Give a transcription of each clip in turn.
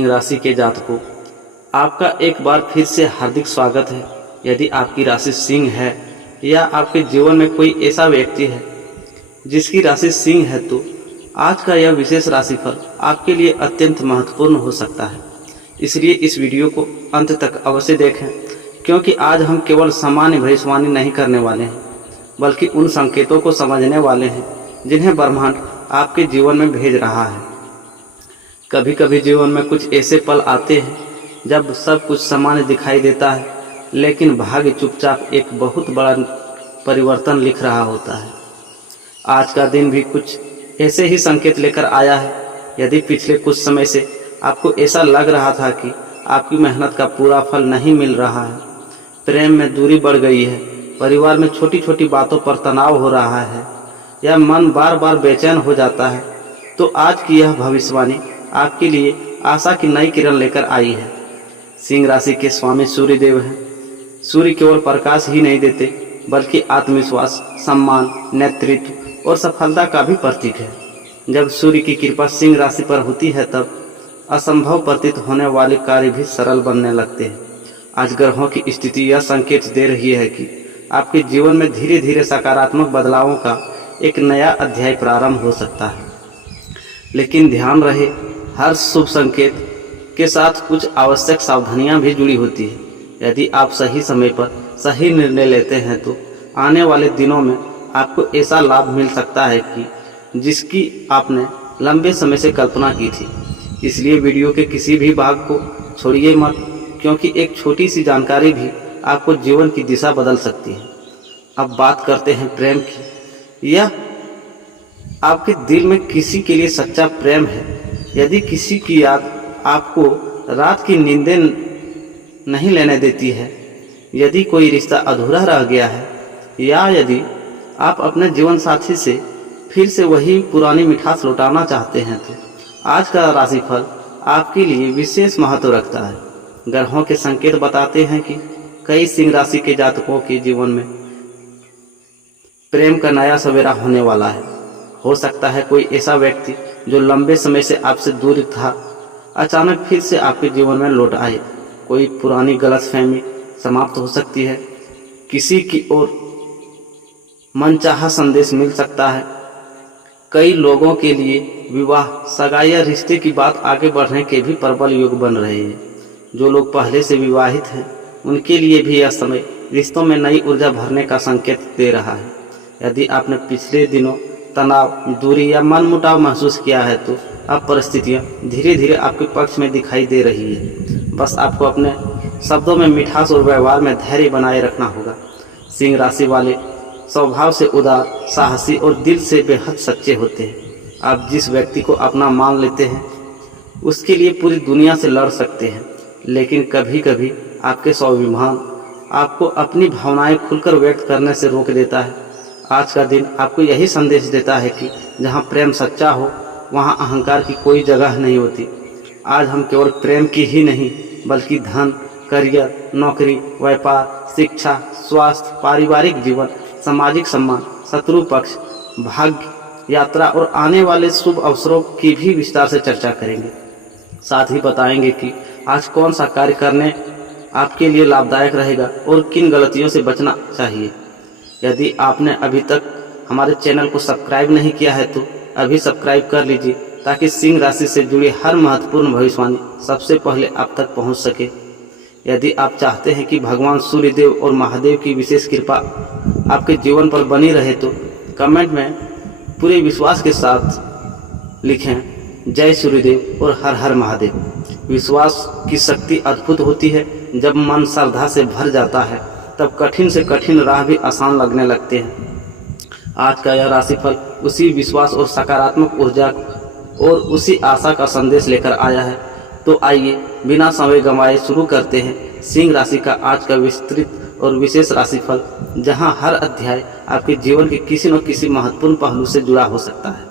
सिंह राशि के जातकों, आपका एक बार फिर से हार्दिक स्वागत है। यदि आपकी राशि सिंह है या आपके जीवन में कोई ऐसा व्यक्ति है जिसकी राशि सिंह है, तो आज का यह विशेष राशिफल आपके लिए अत्यंत महत्वपूर्ण हो सकता है। इसलिए इस वीडियो को अंत तक अवश्य देखें, क्योंकि आज हम केवल सामान्य भविष्यवाणी नहीं करने वाले हैं, बल्कि उन संकेतों को समझने वाले हैं जिन्हें ब्रह्मांड आपके जीवन में भेज रहा है। कभी कभी जीवन में कुछ ऐसे पल आते हैं जब सब कुछ सामान्य दिखाई देता है, लेकिन भाग्य चुपचाप एक बहुत बड़ा परिवर्तन लिख रहा होता है। आज का दिन भी कुछ ऐसे ही संकेत लेकर आया है। यदि पिछले कुछ समय से आपको ऐसा लग रहा था कि आपकी मेहनत का पूरा फल नहीं मिल रहा है, प्रेम में दूरी बढ़ गई है, परिवार में छोटी छोटी बातों पर तनाव हो रहा है, या मन बार बार बेचैन हो जाता है, तो आज की यह भविष्यवाणी आपके लिए आशा की नई किरण लेकर आई है। सिंह राशि के स्वामी सूर्य देव हैं। सूर्य केवल प्रकाश ही नहीं देते, बल्कि आत्मविश्वास, सम्मान, नेतृत्व और सफलता का भी प्रतीक है। जब सूर्य की कृपा सिंह राशि पर होती है, तब असंभव प्रतीत होने वाले कार्य भी सरल बनने लगते हैं। आज ग्रहों की स्थिति यह संकेत दे रही है कि आपके जीवन में धीरे धीरे सकारात्मक बदलावों का एक नया अध्याय प्रारंभ हो सकता है। लेकिन ध्यान रहे, हर शुभ संकेत के साथ कुछ आवश्यक सावधानियां भी जुड़ी होती है। यदि आप सही समय पर सही निर्णय लेते हैं, तो आने वाले दिनों में आपको ऐसा लाभ मिल सकता है कि जिसकी आपने लंबे समय से कल्पना की थी। इसलिए वीडियो के किसी भी भाग को छोड़िए मत, क्योंकि एक छोटी सी जानकारी भी आपको जीवन की दिशा बदल सकती है। अब बात करते हैं प्रेम की। यह आपके दिल में किसी के लिए सच्चा प्रेम है। यदि किसी की याद आपको रात की नींदें नहीं लेने देती है, यदि कोई रिश्ता अधूरा रह गया है, या यदि आप अपने जीवन साथी से फिर से वही पुरानी मिठास लौटाना चाहते हैं, तो आज का राशिफल आपके लिए विशेष महत्व रखता है। ग्रहों के संकेत बताते हैं कि कई सिंह राशि के जातकों के जीवन में प्रेम का नया सवेरा होने वाला है। हो सकता है कोई ऐसा व्यक्ति जो लंबे समय से आपसे दूर था, अचानक फिर से आपके जीवन में लौट आए। कोई पुरानी गलतफहमी समाप्त हो सकती है, किसी की ओर मनचाहा संदेश मिल सकता है। कई लोगों के लिए विवाह, सगाई या रिश्ते की बात आगे बढ़ने के भी प्रबल योग बन रहे हैं। जो लोग पहले से विवाहित हैं, उनके लिए भी यह समय रिश्तों में नई ऊर्जा भरने का संकेत दे रहा है। यदि आपने पिछले दिनों तनाव, दूरी या मनमुटाव महसूस किया है, तो अब परिस्थितियां धीरे धीरे आपके पक्ष में दिखाई दे रही है। बस आपको अपने शब्दों में मिठास और व्यवहार में धैर्य बनाए रखना होगा। सिंह राशि वाले स्वभाव से उदार, साहसी और दिल से बेहद सच्चे होते हैं। आप जिस व्यक्ति को अपना मान लेते हैं, उसके लिए पूरी दुनिया से लड़ सकते हैं, लेकिन कभी कभी आपके स्वाभिमान आपको अपनी भावनाएं खुलकर व्यक्त करने से रोक देता है। आज का दिन आपको यही संदेश देता है कि जहां प्रेम सच्चा हो, वहां अहंकार की कोई जगह नहीं होती। आज हम केवल प्रेम की ही नहीं, बल्कि धन, करियर, नौकरी, व्यापार, शिक्षा, स्वास्थ्य, पारिवारिक जीवन, सामाजिक सम्मान, शत्रु पक्ष, भाग्य, यात्रा और आने वाले शुभ अवसरों की भी विस्तार से चर्चा करेंगे। साथ ही बताएंगे कि आज कौन सा कार्य करने आपके लिए लाभदायक रहेगा और किन गलतियों से बचना चाहिए। यदि आपने अभी तक हमारे चैनल को सब्सक्राइब नहीं किया है, तो अभी सब्सक्राइब कर लीजिए, ताकि सिंह राशि से जुड़ी हर महत्वपूर्ण भविष्यवाणी सबसे पहले आप तक पहुंच सके। यदि आप चाहते हैं कि भगवान सूर्य देव और महादेव की विशेष कृपा आपके जीवन पर बनी रहे, तो कमेंट में पूरे विश्वास के साथ लिखें, जय सूर्यदेव और हर हर महादेव। विश्वास की शक्ति अद्भुत होती है। जब मन श्रद्धा से भर जाता है, तब कठिन से कठिन राह भी आसान लगने लगते हैं। आज का यह राशिफल उसी विश्वास और सकारात्मक ऊर्जा और उसी आशा का संदेश लेकर आया है। तो आइए बिना समय गंवाए शुरू करते हैं सिंह राशि का आज का विस्तृत और विशेष राशिफल, जहां हर अध्याय आपके जीवन के किसी न किसी महत्वपूर्ण पहलू से जुड़ा हो सकता है।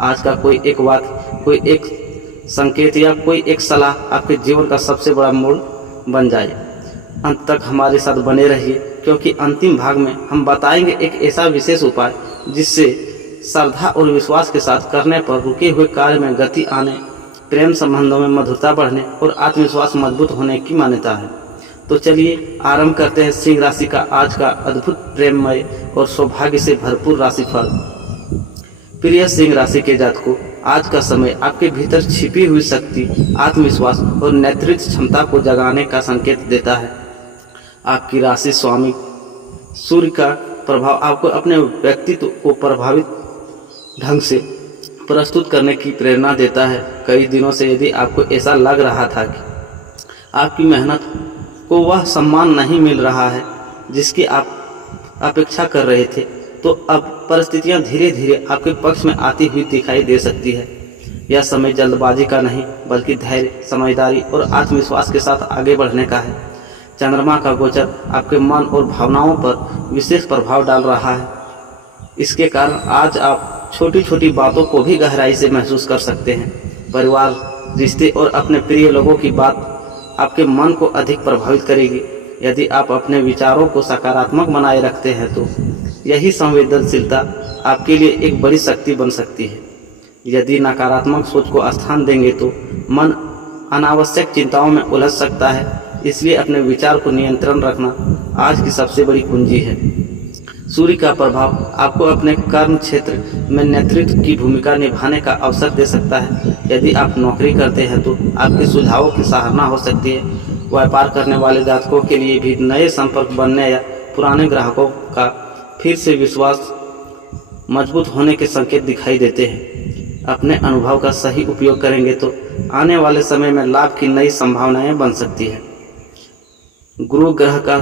आज का कोई एक वाक्य, कोई एक संकेत या कोई एक सलाह आपके जीवन का सबसे बड़ा मोड़ बन जाए। अंत तक हमारे साथ बने रहिए, क्योंकि अंतिम भाग में हम बताएंगे एक ऐसा विशेष उपाय जिससे श्रद्धा और विश्वास के साथ करने पर रुके हुए कार्य में गति आने प्रेम संबंधों में मधुरता बढ़ने और आत्मविश्वास मजबूत होने की मान्यता है। तो चलिए आरंभ करते हैं सिंह राशि का आज का अद्भुत प्रेममय और सौभाग्य से भरपूर राशिफल। प्रिय सिंह राशि के जातकों, आज का समय आपके भीतर छिपी हुई शक्ति, आत्मविश्वास और नेतृत्व क्षमता को जगाने का संकेत देता है। आपकी राशि स्वामी सूर्य का प्रभाव आपको अपने व्यक्तित्व को प्रभावित ढंग से प्रस्तुत करने की प्रेरणा देता है। कई दिनों से यदि आपको ऐसा लग रहा था कि आपकी मेहनत को वह सम्मान नहीं मिल रहा है जिसकी आप अपेक्षा कर रहे थे, तो अब परिस्थितियां धीरे धीरे आपके पक्ष में आती हुई दिखाई दे सकती है। यह समय जल्दबाजी का नहीं बल्कि धैर्य, समझदारी और आत्मविश्वास के साथ आगे बढ़ने का है। चंद्रमा का गोचर आपके मन और भावनाओं पर विशेष प्रभाव डाल रहा है। इसके कारण आज आप छोटी छोटी बातों को भी गहराई से महसूस कर सकते हैं। परिवार, रिश्ते और अपने प्रिय लोगों की बात आपके मन को अधिक प्रभावित करेगी। यदि आप अपने विचारों को सकारात्मक बनाए रखते हैं तो यही संवेदनशीलता आपके लिए एक बड़ी शक्ति बन सकती है। यदि नकारात्मक सोच को स्थान देंगे तो मन अनावश्यक चिंताओं में उलझ सकता है। इसलिए अपने विचार को नियंत्रण रखना आज की सबसे बड़ी कुंजी है। सूर्य का प्रभाव आपको अपने कर्म क्षेत्र में नेतृत्व की भूमिका निभाने का अवसर दे सकता है। यदि आप नौकरी करते हैं तो आपके सुझावों की सराहना हो सकती है। व्यापार करने वाले जातकों के लिए भी नए संपर्क बनने या पुराने ग्राहकों का फिर से विश्वास मजबूत होने के संकेत दिखाई देते हैं। अपने अनुभव का सही उपयोग करेंगे तो आने वाले समय में लाभ की नई संभावनाएं बन सकती है। गुरु ग्रह का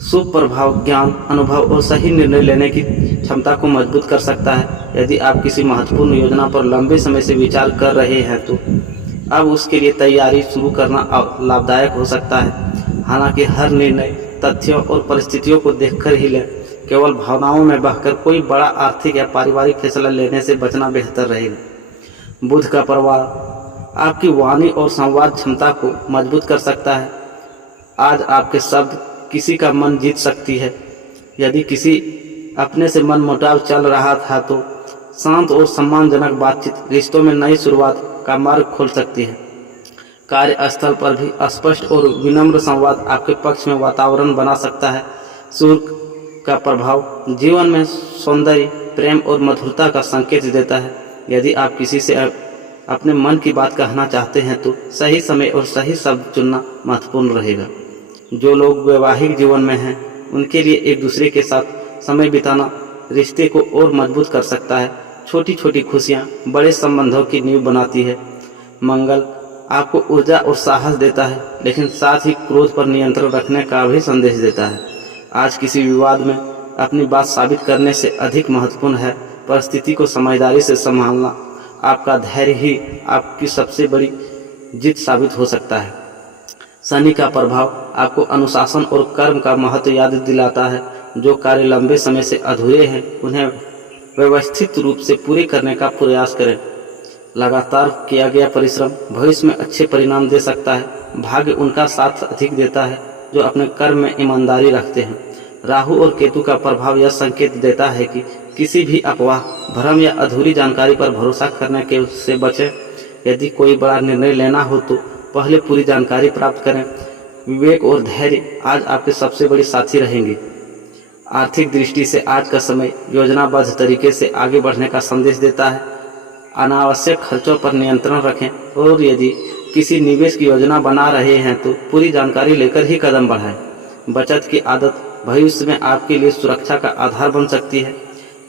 शुभ प्रभाव ज्ञान, अनुभव और सही निर्णय लेने की क्षमता को मजबूत कर सकता है। यदि आप किसी महत्वपूर्ण योजना पर लंबे समय से विचार कर रहे हैं तो अब उसके लिए तैयारी शुरू करना लाभदायक हो सकता है। हालांकि हर निर्णय तथ्यों और परिस्थितियों को देखकर ही लें। केवल भावनाओं में बहकर कोई बड़ा आर्थिक या पारिवारिक फैसला लेने से बचना बेहतर रहेगा। बुध का प्रभाव आपकी वाणी और संवाद क्षमता को मजबूत कर सकता है। आज आपके शब्द किसी का मन जीत सकती है। यदि किसी अपने से मन मुटाव चल रहा था तो शांत और सम्मानजनक बातचीत रिश्तों में नई शुरुआत का मार्ग खोल सकती है। कार्यस्थल पर भी स्पष्ट और विनम्र संवाद आपके पक्ष में वातावरण बना सकता है। सूर्य का प्रभाव जीवन में सौंदर्य, प्रेम और मधुरता का संकेत देता है। यदि आप किसी से अपने मन की बात कहना चाहते हैं तो सही समय और सही शब्द चुनना महत्वपूर्ण रहेगा। जो लोग वैवाहिक जीवन में हैं उनके लिए एक दूसरे के साथ समय बिताना रिश्ते को और मजबूत कर सकता है। छोटी छोटी खुशियां बड़े संबंधों की नींव बनाती है। मंगल आपको ऊर्जा और साहस देता है, लेकिन साथ ही क्रोध पर नियंत्रण रखने का भी संदेश देता है। आज किसी विवाद में अपनी बात साबित करने से अधिक महत्वपूर्ण है परिस्थिति को समझदारी से संभालना। आपका धैर्य ही आपकी सबसे बड़ी जीत साबित हो सकता है। शनि का प्रभाव आपको अनुशासन और कर्म का महत्व याद दिलाता है। जो कार्य लंबे समय से अधूरे हैं उन्हें व्यवस्थित रूप से पूरे करने का प्रयास करें। लगातार किया गया परिश्रम भविष्य में अच्छे परिणाम दे सकता है। भाग्य उनका साथ अधिक देता है जो अपने कर्म में ईमानदारी रखते हैं। राहु और केतु का प्रभाव यह संकेत देता है कि किसी भी अफवाह, भ्रम या अधूरी जानकारी पर भरोसा करने के से बचें। यदि कोई बड़ा निर्णय लेना हो तो पहले पूरी जानकारी प्राप्त करें। विवेक और धैर्य आज आपके सबसे बड़े साथी रहेंगे। आर्थिक दृष्टि से आज का समय योजनाबद्ध तरीके से आगे बढ़ने का संदेश देता है। अनावश्यक खर्चों पर नियंत्रण रखें और यदि किसी निवेश की योजना बना रहे हैं तो पूरी जानकारी लेकर ही कदम बढ़ाएं। बचत की आदत भविष्य में आपके लिए सुरक्षा का आधार बन सकती है।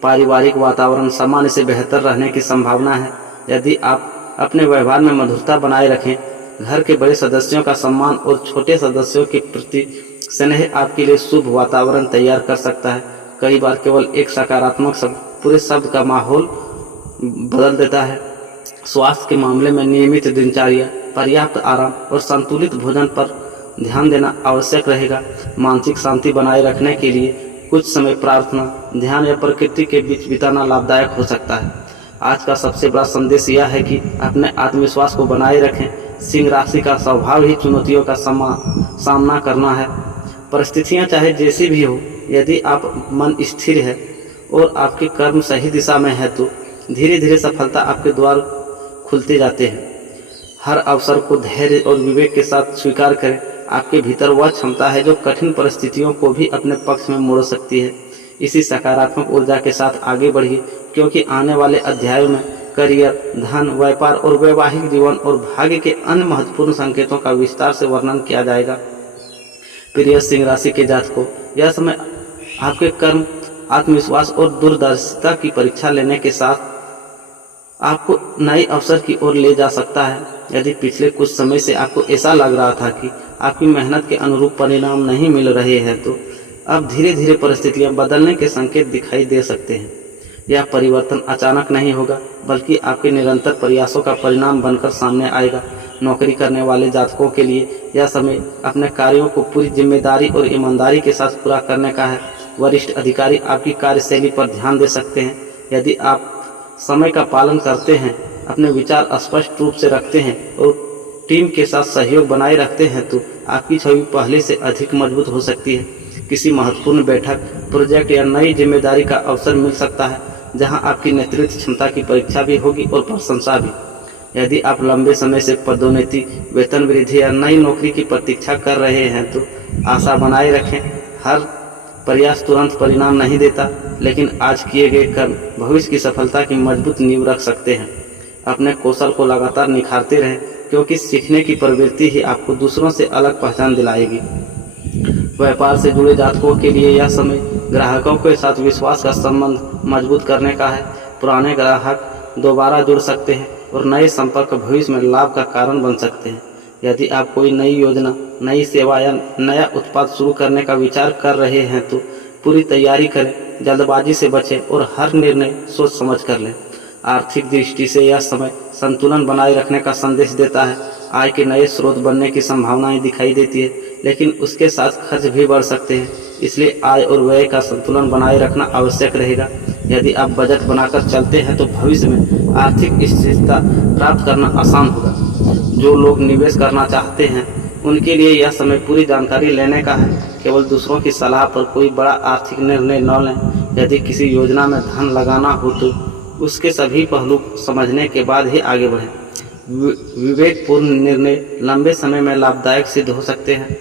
पारिवारिक वातावरण सामान्य से बेहतर रहने की संभावना है। यदि आप अपने व्यवहार में मधुरता बनाए रखें, घर के बड़े सदस्यों का सम्मान और छोटे सदस्यों के प्रति स्नेह आपके लिए शुभ वातावरण तैयार कर सकता है। कई बार केवल एक सकारात्मक शब्द पूरे शब्द का माहौल बदल देता है। स्वास्थ्य के मामले में नियमित दिनचर्या, पर्याप्त आराम और संतुलित भोजन पर ध्यान देना आवश्यक रहेगा। मानसिक शांति बनाए रखने के लिए कुछ समय प्रार्थना, ध्यान या प्रकृति के बीच बिताना लाभदायक हो सकता है। आज का सबसे बड़ा संदेश यह है कि अपने आत्मविश्वास को बनाए रखें। सिंह राशि का स्वभाव ही चुनौतियों का सामना करना है। परिस्थितियां चाहे जैसी भी हो, यदि आप मन स्थिर है और आपके कर्म सही दिशा में है तो धीरे धीरे सफलता आपके द्वार खुलते जाते हैं। हर अवसर को धैर्य और विवेक के साथ स्वीकार करें। आपके भीतर वह क्षमता है जो कठिन परिस्थितियों को भी अपने पक्ष में मोड़ सकती है। इसी सकारात्मक ऊर्जा के साथ आगे बढ़िए, क्योंकि आने वाले अध्यायों में करियर, धन, व्यापार और वैवाहिक जीवन और भाग्य के अन्य महत्वपूर्ण संकेतों का विस्तार से वर्णन किया जाएगा। प्रिय सिंह राशि के जातकों, यह समय आपके कर्म, आत्मविश्वास और दूरदर्शिता की परीक्षा लेने के साथ आपको नए अवसर की ओर ले जा सकता है। यदि पिछले कुछ समय से आपको ऐसा लग रहा था कि आपकी मेहनत के अनुरूप परिणाम नहीं मिल रहे हैं, तो अब धीरे धीरे परिस्थितियां बदलने के संकेत दिखाई दे सकते हैं। यह परिवर्तन अचानक नहीं होगा, बल्कि आपके निरंतर प्रयासों का परिणाम बनकर सामने आएगा। नौकरी करने वाले जातकों के लिए यह समय अपने कार्यों को पूरी जिम्मेदारी और ईमानदारी के साथ पूरा करने का है। वरिष्ठ अधिकारी आपकी कार्यशैली पर ध्यान दे सकते हैं। यदि आप समय का पालन करते हैं, अपने विचार स्पष्ट रूप से रखते हैं और टीम के साथ सहयोग बनाए रखते हैं, तो आपकी छवि पहले से अधिक मजबूत हो सकती है। किसी महत्वपूर्ण बैठक, प्रोजेक्ट या नई जिम्मेदारी का अवसर मिल सकता है, जहां आपकी नेतृत्व क्षमता की परीक्षा भी होगी और प्रशंसा भी। यदि आप लंबे समय से पदोन्नति, वेतन वृद्धि या नई नौकरी की प्रतीक्षा कर रहे हैं, तो आशा बनाए रखें। हर प्रयास तुरंत परिणाम नहीं देता, लेकिन आज किए गए कर्म भविष्य की सफलता की मजबूत नींव रख सकते हैं। अपने कौशल को लगातार निखारते रहें, क्योंकि सीखने की प्रवृत्ति ही आपको दूसरों से अलग पहचान दिलाएगी। व्यापार से जुड़े जातकों के लिए यह समय ग्राहकों के साथ विश्वास का संबंध मजबूत करने का है। पुराने ग्राहक दोबारा जुड़ सकते हैं और नए संपर्क भविष्य में लाभ का कारण बन सकते हैं। यदि आप कोई नई योजना, नई सेवा या नया उत्पाद शुरू करने का विचार कर रहे हैं, तो पूरी तैयारी करें, जल्दबाजी से बचें और हर निर्णय सोच समझ कर लें। आर्थिक दृष्टि से यह समय संतुलन बनाए रखने का संदेश देता है। आय के नए स्रोत बनने की संभावनाएं दिखाई देती है, लेकिन उसके साथ खर्च भी बढ़ सकते हैं। इसलिए आय और व्यय का संतुलन बनाए रखना आवश्यक रहेगा। यदि आप बजट बनाकर चलते हैं, तो भविष्य में आर्थिक स्थिरता प्राप्त करना आसान होगा। जो लोग निवेश करना चाहते हैं, उनके लिए यह समय पूरी जानकारी लेने का है। केवल दूसरों की सलाह पर कोई बड़ा आर्थिक निर्णय न लें। यदि किसी योजना में धन लगाना हो, तो उसके सभी पहलू समझने के बाद ही आगे बढ़ें। विवेकपूर्ण निर्णय लंबे समय में लाभदायक सिद्ध हो सकते हैं।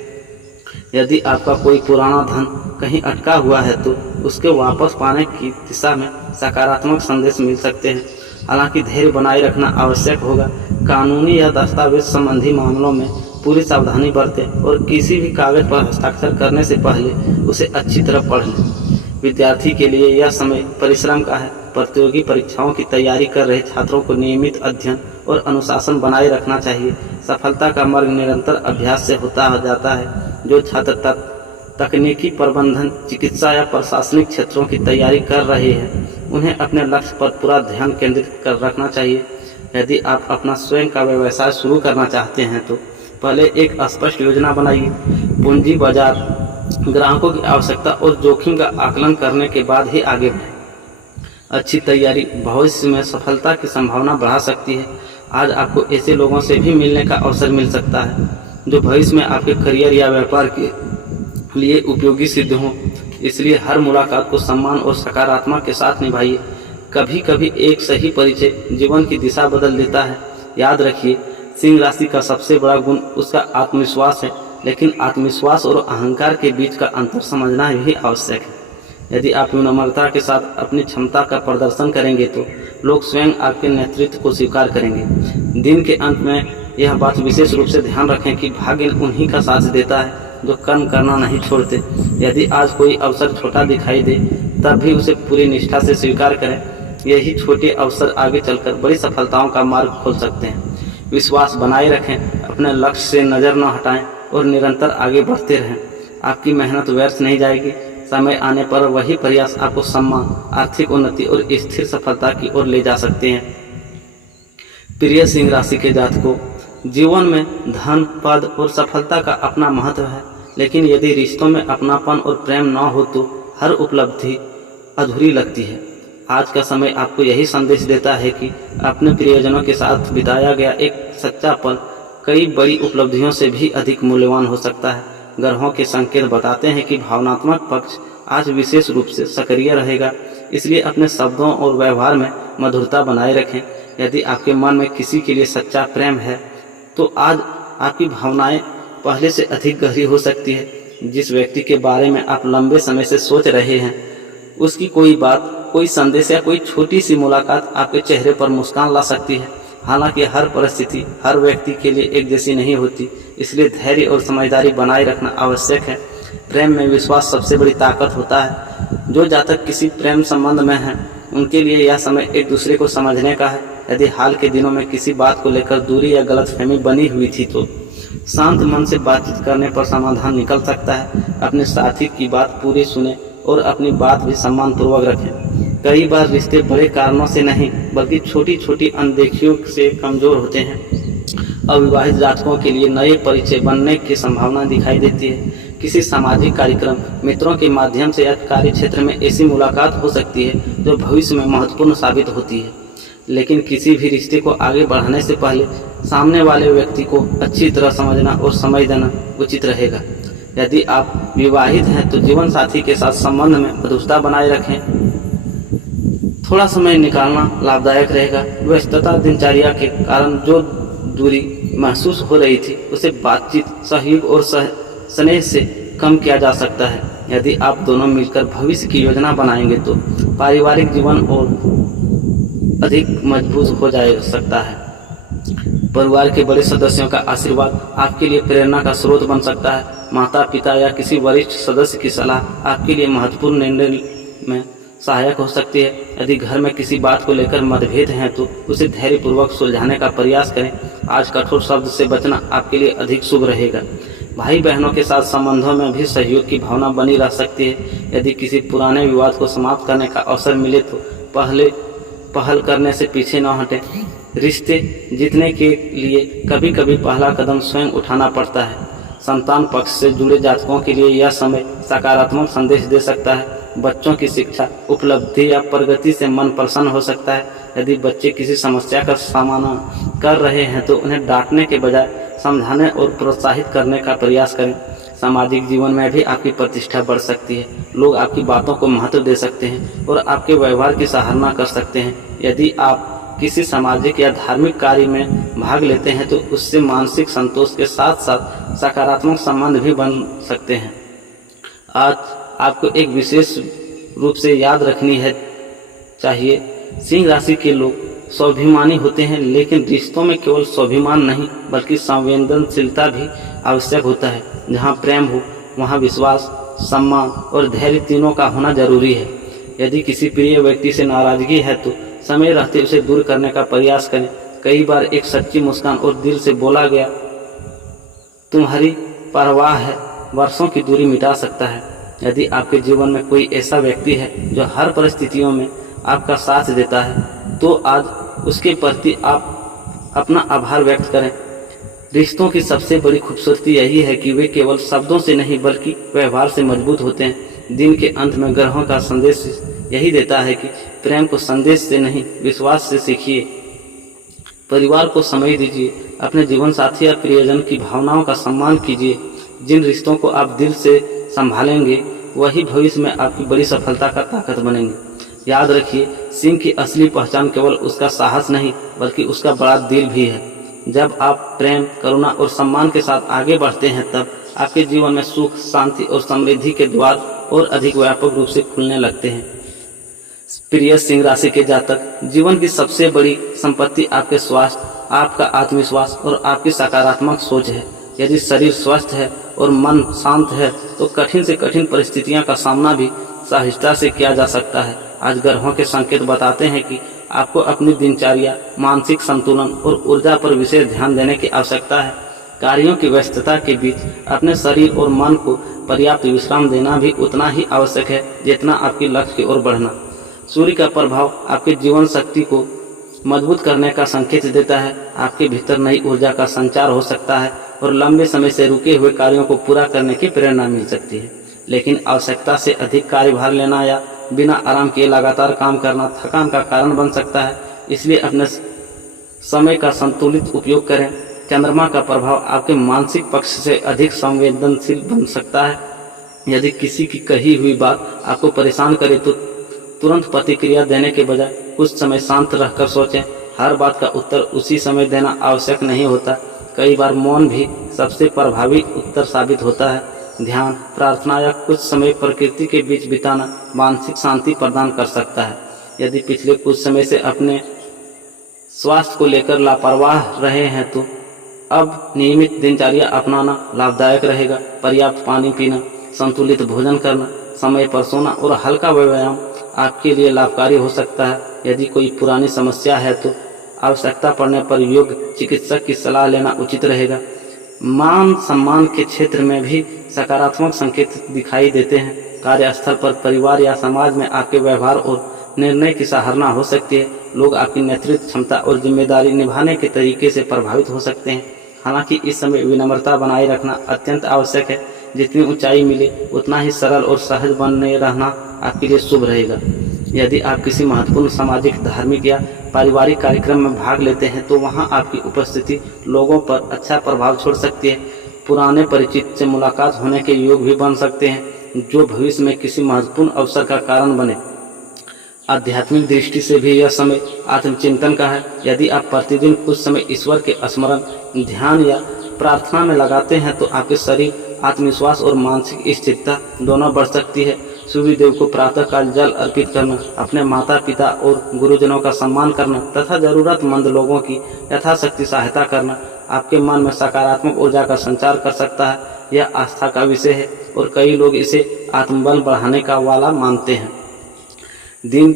यदि आपका कोई पुराना धन कहीं अटका हुआ है, तो उसके वापस पाने की दिशा में सकारात्मक संदेश मिल सकते हैं। हालांकि धैर्य बनाए रखना आवश्यक होगा। कानूनी या दस्तावेज संबंधी मामलों में पूरी सावधानी बरतें और किसी भी कागज पर हस्ताक्षर करने से पहले उसे अच्छी तरह पढ़ लें। विद्यार्थी के लिए यह समय परिश्रम का है। प्रतियोगी परीक्षाओं की तैयारी कर रहे छात्रों को नियमित अध्ययन और अनुशासन बनाए रखना चाहिए। सफलता का मार्ग निरंतर अभ्यास से होता जाता है। जो छात्र तकनीकी प्रबंधन, चिकित्सा या प्रशासनिक क्षेत्रों की तैयारी कर रहे हैं, उन्हें अपने लक्ष्य पर पूरा ध्यान केंद्रित कर रखना चाहिए। यदि आप अपना स्वयं का व्यवसाय शुरू करना चाहते हैं, तो पहले एक स्पष्ट योजना बनाइए। पूंजी बाजार, ग्राहकों की आवश्यकता और जोखिम का आकलन करने के बाद ही आगे बढ़ें। अच्छी तैयारी भविष्य में सफलता की संभावना बढ़ा सकती है। आज आपको ऐसे लोगों से भी मिलने का अवसर मिल सकता है, जो भविष्य में आपके करियर या व्यापार के लिए उपयोगी सिद्ध हों। इसलिए हर मुलाकात को सम्मान और सकारात्मक के साथ निभाइए। कभी कभी एक सही परिचय जीवन की दिशा बदल देता है। याद रखिए, सिंह राशि का सबसे बड़ा गुण उसका आत्मविश्वास है, लेकिन आत्मविश्वास और अहंकार के बीच का अंतर समझना भी आवश्यक है। यदि आप विनम्रता के साथ अपनी क्षमता का प्रदर्शन करेंगे, तो लोग स्वयं आपके नेतृत्व को स्वीकार करेंगे। दिन के अंत में यह बात विशेष रूप से ध्यान रखें कि भाग्य उन्हीं का साथ देता है जो कर्म करना नहीं छोड़ते। यदि आज कोई अवसर छोटा दिखाई दे, तब भी उसे पूरी निष्ठा से स्वीकार करें। यही छोटे अवसर आगे चलकर बड़ी सफलताओं का मार्ग खोल सकते हैं। विश्वास बनाए रखें, अपने लक्ष्य से नज़र न हटाएं और निरंतर आगे बढ़ते रहें। आपकी मेहनत व्यर्थ नहीं जाएगी। समय आने पर वही प्रयास आपको सम्मान, आर्थिक उन्नति और स्थिर सफलता की ओर ले जा सकते हैं। प्रिय सिंह राशि के जातकों, जीवन में धन, पद और सफलता का अपना महत्व है, लेकिन यदि रिश्तों में अपनापन और प्रेम न हो, तो हर उपलब्धि अधूरी लगती है। आज का समय आपको यही संदेश देता है कि अपने प्रियजनों के साथ बिताया गया एक सच्चा पल कई बड़ी उपलब्धियों से भी अधिक मूल्यवान हो सकता है। ग्रहों के संकेत बताते हैं कि भावनात्मक पक्ष आज विशेष रूप से सक्रिय रहेगा। इसलिए अपने शब्दों और व्यवहार में मधुरता बनाए रखें। यदि आपके मन में किसी के लिए सच्चा प्रेम है तो आज आपकी भावनाएं पहले से अधिक गहरी हो सकती है। जिस व्यक्ति के बारे में आप लंबे समय से सोच रहे हैं, उसकी कोई बात, कोई संदेश या कोई छोटी सी मुलाकात आपके चेहरे पर मुस्कान ला सकती है। हालांकि हर परिस्थिति हर व्यक्ति के लिए एक जैसी नहीं होती, इसलिए धैर्य और समझदारी बनाए रखना आवश्यक है। प्रेम में विश्वास सबसे बड़ी ताकत होता है। जो जातक किसी प्रेम संबंध में हैं, उनके लिए यह समय एक दूसरे को समझने का है। यदि हाल के दिनों में किसी बात को लेकर दूरी या गलतफहमी बनी हुई थी तो शांत मन से बातचीत करने पर समाधान निकल सकता है। अपने साथी की बात पूरी सुने और अपनी बात भी सम्मानपूर्वक रखें। कई बार रिश्ते बड़े कारणों से नहीं बल्कि छोटी छोटी अनदेखियों से कमजोर होते हैं। अविवाहित जातकों के लिए नए परिचय बनने की संभावना दिखाई देती है। किसी सामाजिक कार्यक्रम, मित्रों के माध्यम से या कार्य क्षेत्र में ऐसी मुलाकात हो सकती है जो भविष्य में महत्वपूर्ण साबित होती है। लेकिन किसी भी रिश्ते को आगे बढ़ाने से पहले सामने वाले व्यक्ति को अच्छी तरह समझना और समझ देना उचित रहेगा। यदि आप विवाहित हैं तो जीवन साथी के साथ संबंध में मधुरता बनाए रखें। थोड़ा समय निकालना लाभदायक रहेगा। व्यस्तता दिनचर्या के कारण जो दूरी महसूस हो रही थी उसे बातचीत, सहयोग और स्नेह से कम किया जा सकता है। यदि आप दोनों मिलकर भविष्य की योजना बनाएंगे तो पारिवारिक जीवन और अधिक मजबूत हो जा सकता है। परिवार के बड़े सदस्यों का आशीर्वाद आपके लिए प्रेरणा का स्रोत बन सकता है। माता पिता या किसी वरिष्ठ सदस्य की सलाह आपके लिए महत्वपूर्ण निर्णय में सहायक हो सकती है। यदि घर में किसी बात को लेकर मतभेद हैं तो उसे धैर्यपूर्वक सुलझाने का प्रयास करें। आज कठोर शब्द से बचना आपके लिए अधिक शुभ रहेगा। भाई बहनों के साथ संबंधों में भी सहयोग की भावना बनी रह सकती है। यदि किसी पुराने विवाद को समाप्त करने का अवसर मिले तो पहल करने से पीछे न हटें। रिश्ते जीतने के लिए कभी कभी पहला कदम स्वयं उठाना पड़ता है। संतान पक्ष से जुड़े जातकों के लिए यह समय सकारात्मक संदेश दे सकता है। बच्चों की शिक्षा, उपलब्धि या प्रगति से मन प्रसन्न हो सकता है। यदि बच्चे किसी समस्या का सामना कर रहे हैं तो उन्हें डांटने के बजाय समझाने और प्रोत्साहित करने का प्रयास करें। सामाजिक जीवन में भी आपकी प्रतिष्ठा बढ़ सकती है। लोग आपकी बातों को महत्व दे सकते हैं और आपके व्यवहार की सराहना कर सकते हैं। यदि आप किसी सामाजिक या धार्मिक कार्य में भाग लेते हैं तो उससे मानसिक संतोष के साथ साथ सकारात्मक संबंध भी बन सकते हैं। आज आपको एक विशेष रूप से याद रखनी है चाहिए, सिंह राशि के लोग स्वाभिमानी होते हैं, लेकिन रिश्तों में केवल स्वाभिमान नहीं बल्कि संवेदनशीलता भी आवश्यक होता है। जहाँ प्रेम हो वहाँ विश्वास, सम्मान और धैर्य तीनों का होना जरूरी है। यदि किसी प्रिय व्यक्ति से नाराजगी है तो समय रहते उसे दूर करने का प्रयास करें। कई बार एक सच्ची मुस्कान और दिल से बोला गया तुम्हारी परवाह है वर्षों की दूरी मिटा सकता है। यदि आपके जीवन में कोई ऐसा व्यक्ति है जो हर परिस्थितियों में आपका साथ देता है तो आज उसके प्रति आप अपना आभार व्यक्त करें। रिश्तों की सबसे बड़ी खूबसूरती यही है कि वे केवल शब्दों से नहीं बल्कि व्यवहार से मजबूत होते हैं। दिन के अंत में ग्रहों का संदेश यही देता है कि प्रेम को संदेश से नहीं विश्वास से सीखिए। परिवार को समय दीजिए, अपने जीवन साथी या प्रियजन की भावनाओं का सम्मान कीजिए। जिन रिश्तों को आप दिल से संभालेंगे वही भविष्य में आपकी बड़ी सफलता का ताकत बनेंगे। याद रखिए, सिंह की असली पहचान केवल उसका साहस नहीं बल्कि उसका बड़ा दिल भी है। जब आप प्रेम, करुणा और सम्मान के साथ आगे बढ़ते हैं तब आपके जीवन में सुख, शांति और समृद्धि के द्वार और अधिक व्यापक रूप से खुलने लगते हैं। प्रिय सिंह राशि के जातक, जीवन की सबसे बड़ी संपत्ति आपके स्वास्थ्य, आपका आत्मविश्वास और आपकी सकारात्मक सोच है। यदि शरीर स्वस्थ है और मन शांत है तो कठिन से कठिन परिस्थितियों का सामना भी सहजता से किया जा सकता है। आज ग्रहों के संकेत बताते हैं कि आपको अपनी दिनचर्या, मानसिक संतुलन और ऊर्जा पर विशेष ध्यान देने की आवश्यकता है। कार्यों की व्यस्तता के बीच अपने शरीर और मन को पर्याप्त विश्राम देना भी उतना ही आवश्यक है जितना आपके लक्ष्य की ओर बढ़ना। सूर्य का प्रभाव आपके जीवन शक्ति को मजबूत करने का संकेत देता है। आपके भीतर नई ऊर्जा का संचार हो सकता है और लंबे समय से रुके हुए कार्यों को पूरा करने की प्रेरणा मिल सकती है। लेकिन आवश्यकता से अधिक कार्यभार लेना या बिना आराम किए लगातार काम करना थकान का कारण बन सकता है। इसलिए अपने समय का संतुलित उपयोग करें। चंद्रमा का प्रभाव आपके मानसिक पक्ष से अधिक संवेदनशील बन सकता है। यदि किसी की कही हुई बात आपको परेशान करे तो तुरंत प्रतिक्रिया देने के बजाय कुछ समय शांत रहकर सोचें। हर बात का उत्तर उसी समय देना आवश्यक नहीं होता। कई बार मौन भी सबसे प्रभावी उत्तर साबित होता है। ध्यान, प्रार्थना या कुछ समय प्रकृति के बीच बिताना मानसिक शांति प्रदान कर सकता है। यदि पिछले कुछ समय से अपने स्वास्थ्य को लेकर लापरवाह रहे हैं तो अब नियमित दिनचर्या अपनाना लाभदायक रहेगा। पर्याप्त पानी पीना, संतुलित भोजन करना, समय पर सोना और हल्का व्यायाम आपके लिए लाभकारी हो सकता है। यदि कोई पुरानी समस्या है तो आवश्यकता पड़ने पर योग्य चिकित्सक की सलाह लेना उचित रहेगा। मान सम्मान के क्षेत्र में भी सकारात्मक संकेत दिखाई देते हैं। कार्यस्थल पर, परिवार या समाज में आपके व्यवहार और निर्णय की सराहना हो सकती है। लोग आपकी नेतृत्व क्षमता और जिम्मेदारी निभाने के तरीके से प्रभावित हो सकते हैं। हालांकि इस समय विनम्रता बनाए रखना अत्यंत आवश्यक है। जितनी ऊंचाई मिले उतना ही सरल और सहज बने रहना आपके लिए शुभ रहेगा। यदि आप किसी महत्वपूर्ण सामाजिक, धार्मिक या पारिवारिक कार्यक्रम में भाग लेते हैं तो वहां आपकी उपस्थिति लोगों पर अच्छा प्रभाव छोड़ सकती है। पुराने परिचित से मुलाकात होने के योग भी बन सकते हैं जो भविष्य में किसी महत्वपूर्ण अवसर का कारण बने। आध्यात्मिक दृष्टि से भी यह समय आत्मचिंतन का है। यदि आप प्रतिदिन कुछ समय ईश्वर के स्मरण, ध्यान या प्रार्थना में लगाते हैं तो आपके शरीर, आत्मविश्वास और मानसिक स्थिरता दोनों बढ़ सकती है। सूर्यदेव को प्रातःकाल जल अर्पित करना, अपने माता पिता और गुरुजनों का सम्मान करना तथा जरूरतमंद लोगों की यथाशक्ति सहायता करना आपके मन में सकारात्मक ऊर्जा का संचार कर सकता है। यह आस्था का विषय है और कई लोग इसे आत्मबल बढ़ाने का वाला मानते हैं। दिन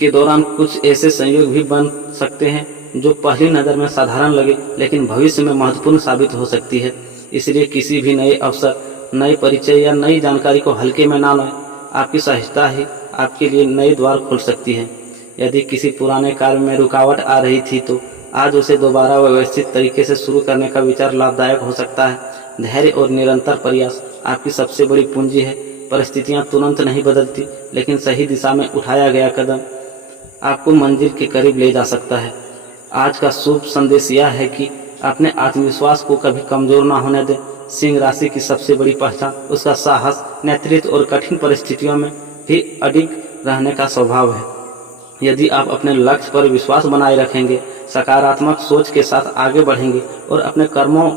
के दौरान कुछ ऐसे संयोग भी बन सकते हैं जो पहली नज़र में साधारण लगे लेकिन भविष्य में महत्वपूर्ण साबित हो सकती है। इसलिए किसी भी नए अवसर, नए परिचय या नई जानकारी को हल्के में ना लें। आपकी सहजता ही आपके लिए नए द्वार खोल सकती है। यदि किसी पुराने कार्य में रुकावट आ रही थी तो आज उसे दोबारा व्यवस्थित तरीके से शुरू करने का विचार लाभदायक हो सकता है। धैर्य और निरंतर प्रयास आपकी सबसे बड़ी पूंजी है। परिस्थितियां तुरंत नहीं बदलती लेकिन सही दिशा में उठाया गया कदम आपको मंजिल के करीब ले जा सकता है। आज का शुभ संदेश यह है कि अपने आत्मविश्वास को कभी कमजोर ना होने दें। सिंह राशि की सबसे बड़ी पहचान उसका साहस, नेतृत्व और कठिन परिस्थितियों में भी अडिग रहने का स्वभाव है। यदि आप अपने लक्ष्य पर विश्वास बनाए रखेंगे, सकारात्मक सोच के साथ आगे बढ़ेंगे और अपने कर्मों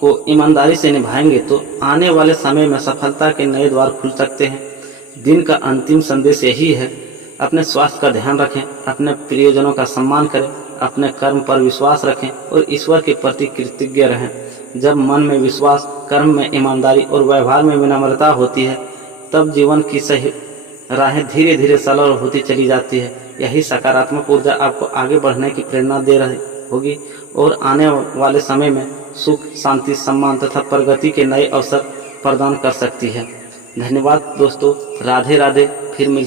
को ईमानदारी से निभाएंगे तो आने वाले समय में सफलता के नए द्वार खुल सकते हैं। दिन का अंतिम संदेश यही है, अपने स्वास्थ्य का ध्यान रखें, अपने प्रियजनों का सम्मान करें, अपने कर्म पर विश्वास रखें और ईश्वर के प्रति कृतज्ञ रहें। जब मन में विश्वास, कर्म में ईमानदारी और व्यवहार में विनम्रता होती है तब जीवन की सही राहें धीरे धीरे सरल होती चली जाती है। यही सकारात्मक ऊर्जा आपको आगे बढ़ने की प्रेरणा दे रही होगी और आने वाले समय में सुख, शांति, सम्मान तथा प्रगति के नए अवसर प्रदान कर सकती है। धन्यवाद दोस्तों, राधे राधे। फिर मिल